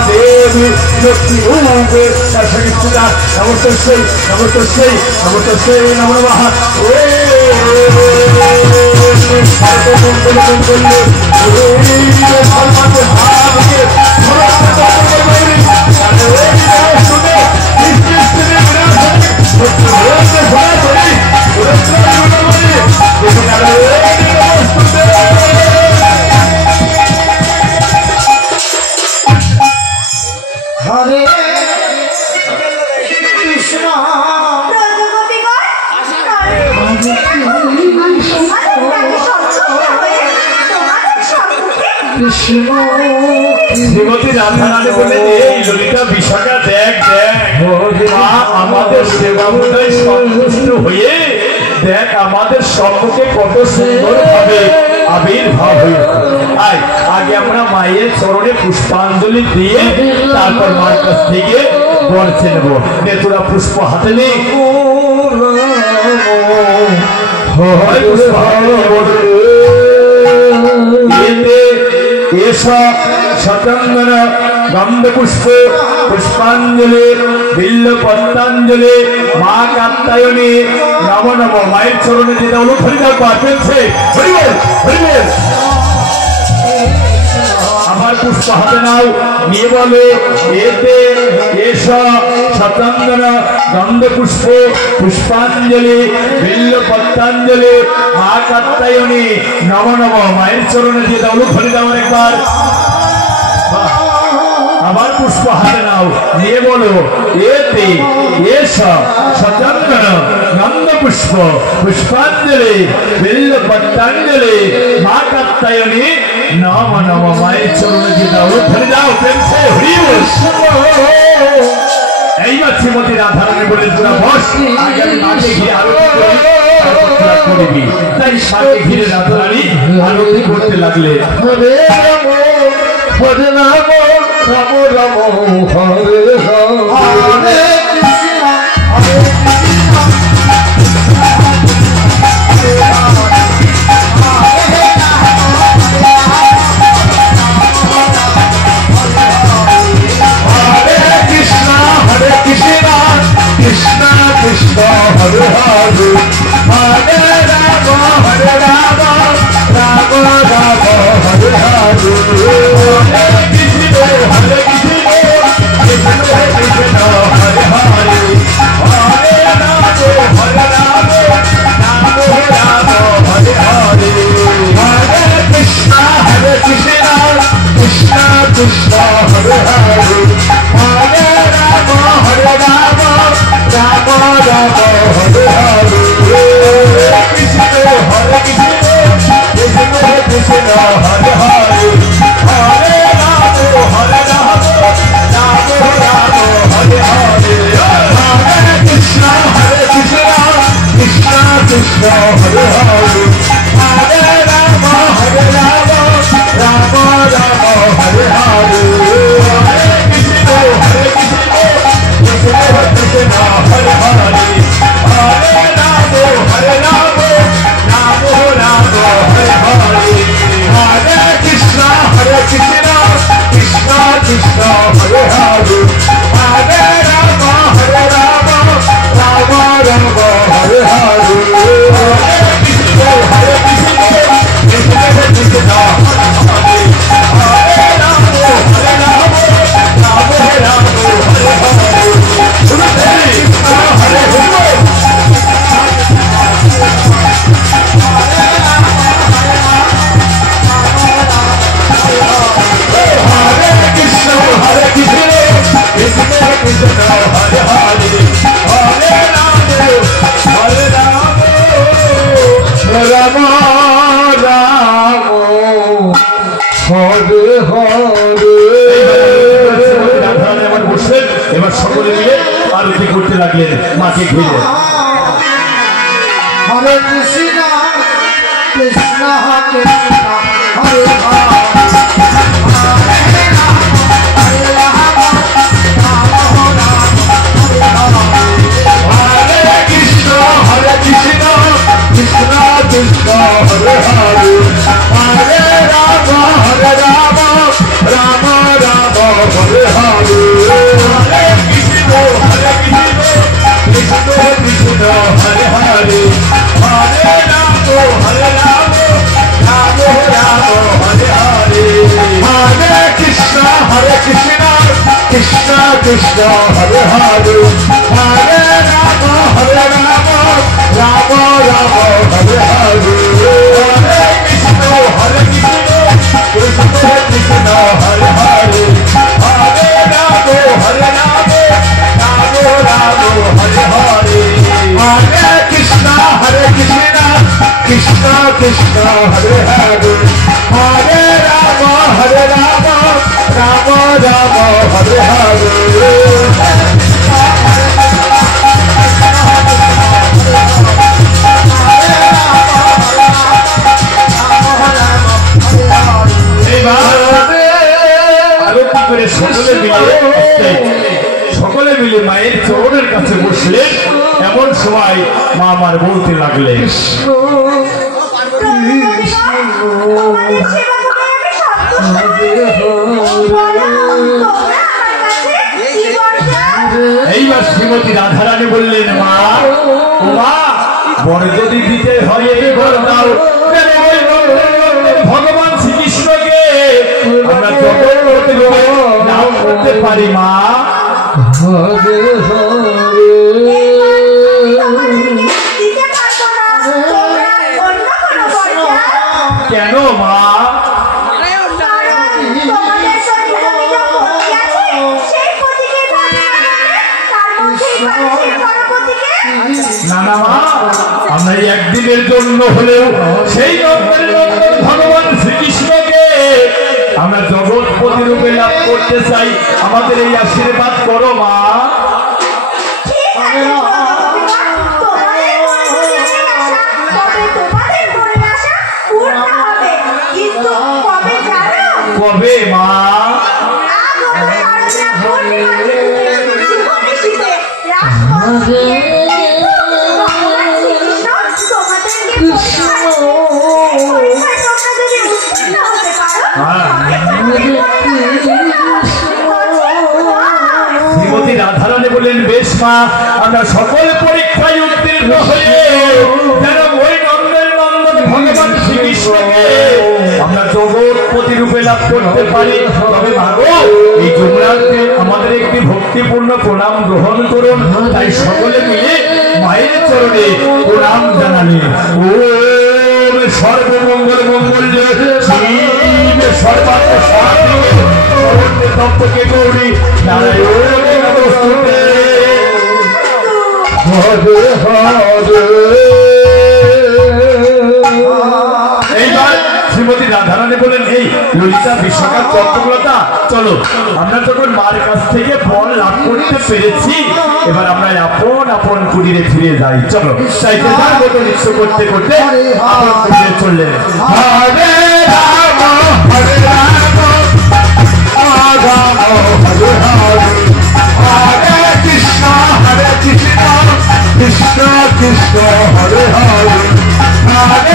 देवी लक्ष्मी रूपे संस्थिता नमस्तस्यै नमस्तस्यै नमस्तस्यै नमो नमः हरे कृष्ण श्रीमती राधा रानी बोले ललिता विशाखा देख देख हमारे सेवा বোধহয় সন্তুষ্ট হয়ে দেখ আমাদের সম্মুখে কত সুন্দর ভাবে আবির্ভাব হয়েছে আগে আমরা মায়ের চরণে পুষ্পাঞ্জলি দিয়ে তারপর মার কাছ থেকে বলছে নেব তোরা পুষ্প হাতে নেই शतंगन गंध पुष्प पुष्पांजलि बिल्ल पत्रांजलि माँ कात्यायनी नमो नमो मायर चरणे दिदा हलो फरिदा पापेल से हरिबोल हरिबोल আমার পুষ্প হাতে নাও নিয়ে বলে এতে এসা শতঙ্গন গন্ধ পুষ্প পুষ্পাঞ্জলি বিল্ল পত্রাঞ্জলি মা কাত্যায়নী নমো নমো মায়ের চরণে দিয়ে দাও ফলি দাও একবার আমার পুষ্প হাতে নাও নিয়ে বলো এতে এসা শতঙ্গন গন্ধ পুষ্প পুষ্পাঞ্জলি বিল্ল পত্রাঞ্জলি মা কাত্যায়নী नमो नमो माय चरणे দিয়ে দাও ফলি দাও প্রেম সে হরি বল এইবার শ্রীমতী রাধা রানী বলেন তোরা বস আগে আমি মাকে ঘিরে আরতি করবি তাই সাথে ঘিরে রাধা রানী আরতি করতে লাগলেন हरे राम हरे राम राम राम हरे हरे कृष्ण हरे कृष्ण कृष्ण हरे हरे हरे राम राम राम हरे हरे हरे कृष्ण कृष्ण कृष्ण हरे हरे हरे राम राम हरे हरे हरे कृष्ण कृष्ण कृष्ण हरे हरे हरे राम राम राम हरे हरे कृष्ण कृष्ण हरे हरे हरे राम राम राम हरे हरे हरे कृष्ण कृष्ण कृष्ण हरे हरे हरे राम राम राम हरे हरे हरे कृष्ण हरे हरे हरे राम हरे राम राम हरे हरे हरे कृष्ण कृष्ण कृष्ण हरे हरे हरे राम राम राम हरे हरे हरे कृष्ण कृष्ण कृष्ण हरे हरे राम राम हरे हरे এবার সকলে মিলে আরতি করতে লাগলেন মাকে ঘিরে हरे कृष्ण कृष्ण कृष्ण हरे हरे कृष्ण कृष्ण कृष्ण হরে হরে হরে রাম রাম রাম হরে হরে হরে কৃষ্ণ কৃষ্ণ কৃষ্ণ হরে হরে হরে রাম রাম রাম হরে হরে হরে কৃষ্ণ কৃষ্ণ কৃষ্ণ হরে হরে হরে রাম রাম রাম হরে হরে হরে কৃষ্ণ কৃষ্ণ কৃষ্ণ হরে হরে হরে রাম রাম রাম হরে হরে হরে কৃষ্ণ কৃষ্ণ কৃষ্ণ হরে হরে হরে রাম রাম রাম হরে হরে সকলে মিলে মায়ের চরণের কাছে বসলে এমন সময় মা আমার বলতে লাগলে এইবার শ্রীমতী রাধারানী বললেন মা বর যদি দিতে হয় বর দাও ভগবান শ্রীকৃষ্ণকে আমরা নাম করতে পারি মা কেন মা না মা আমরা একদিনের জন্য হলেও সেই ভগবান শ্রীকৃষ্ণকে আমরা জগৎপতি রূপে লাভ করতে চাই আমাদের এই আশীর্বাদ করো মা কবে মা শ্রীমতী রাধারানী বললেন বেশ মা আমরা সকল পরীক্ষায় উত্তীর্ণ হয়ে যেন ওই নন্দন ভগবান শ্রীকৃষ্ণকে আমরা জগৎপতি রূপে লাভ করতে পারি তবে ভাগো এই যুবরাজকে আমাদের একটি ভক্তিপূর্ণ প্রণাম গ্রহণ করুন তাই সকলে মিলে মায়ের চরণে প্রণাম জানানি ওম সর্বমঙ্গল মঙ্গল সর্বাত্ম সাহায্য তত্ত্বকে গৌরী নারায়ণ নমস্তুতে হরে হরে এইবার শ্রীমতী রাধারানী বলেন এই ললিতা বিশাখা চট্টগ্রতা চলো আমরা যখন মার কাছ থেকে ফল লাভ করতে পেরেছি এবার আমরা আপন আপন কুটিরে ফিরে যাই চলো তাই তার মতো নৃত্য করতে করতে আপন কুটিরে চললেন হরে রাম হরে রাম রাম হরে হরে হরে কৃষ্ণ কৃষ্ণ কৃষ্ণ হরে হরে হরে